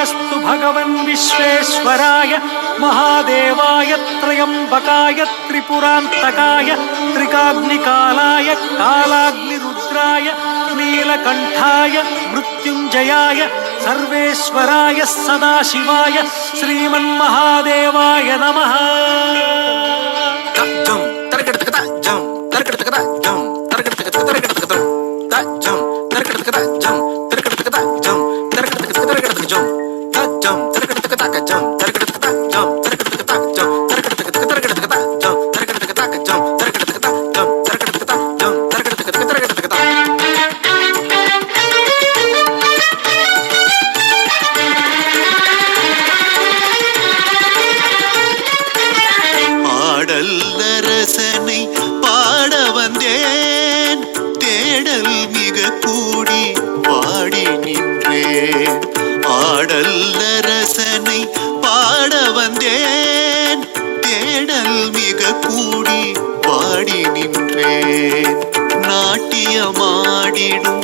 नमोऽस्तु भगवन् विश्वेश्वराय महादेवाय त्रयम्बकाय त्रिपुरान्तकाय त्रिकाग्निकालाय कालाग्निरुद्राय नीलकण्ठाय मृत्युञ्जयाय सर्वेश्वराय सदाशिवाय श्रीमन्महादेवाय नमः। கூடி பாடி நின்றேன் நாட்டியமாடிடும்